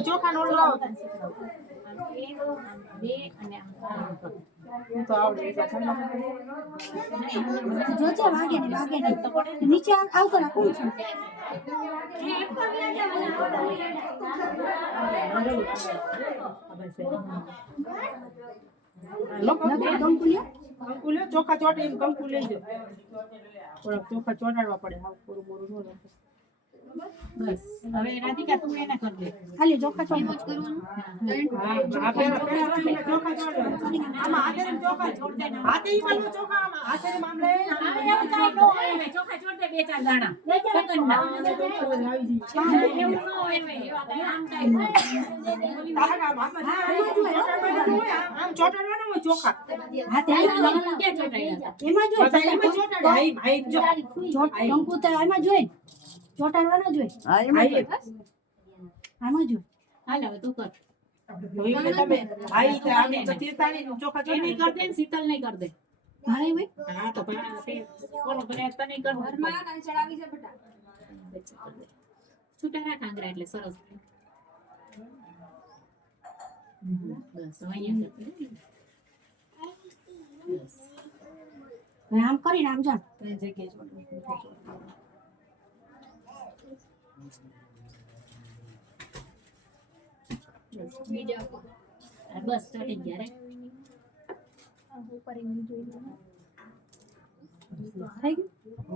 ચોખા નો લાવો જોજે વાગે ને નીચે આવતો રાખું છું કંકુલિયો ચોખા ચોટે એમ કંકુ લઈ જાઓ થોડાક ચોખા ચોટાડવા પડે હાવ પૂરું પૂરું ન રાખે બસ હવે રાધિકા તું એને કર દે ખાલી ચોખા ચોટ કરવાનું હા ચોખા ચોટ આમાં હાથે ચોખા છોડ દે હાથે ઈ વાળો ચોખા આમાં હાથે મામલે ચોખા છોડ દે બે ચાર દાણા સેકન્ડમાં એવું ન હોય એવા કઈ આમ આમ ચોટાડવાનો હોય ચોખા હાથે એમાં જો ભાઈ ભાઈ જો કંકુ તો એમાં જોઈ ચોટાડવાના જોઈ હા એમાં આમાં જો હાલ હવે તું કર હવે તમે ભાઈ તો આને તો તીરતાળી ચોખા ચોટે નહીં કર દે ને શીતલ નહીં કર દે મારે ભાઈ હા તો ભાઈ કોનો પ્રયાસ તો નહીં કરવો ઘરમાં કાંઈ ચડાવી છે બેટા છૂટા રાખ આંગળા એટલે સરસ બસ અહીંયા આમ કરીને આમ જા બસ ચડી ગયા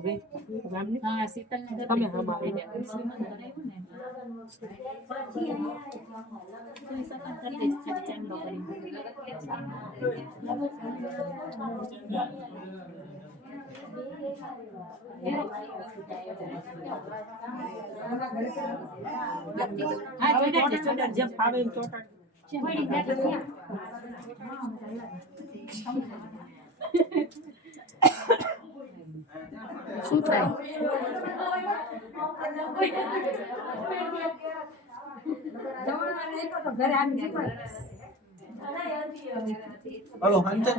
રે હા શીતલ ને તમે જેમ ફાવે એમ ચોટાડ શું થાય ઘરે આવી હલો હંચન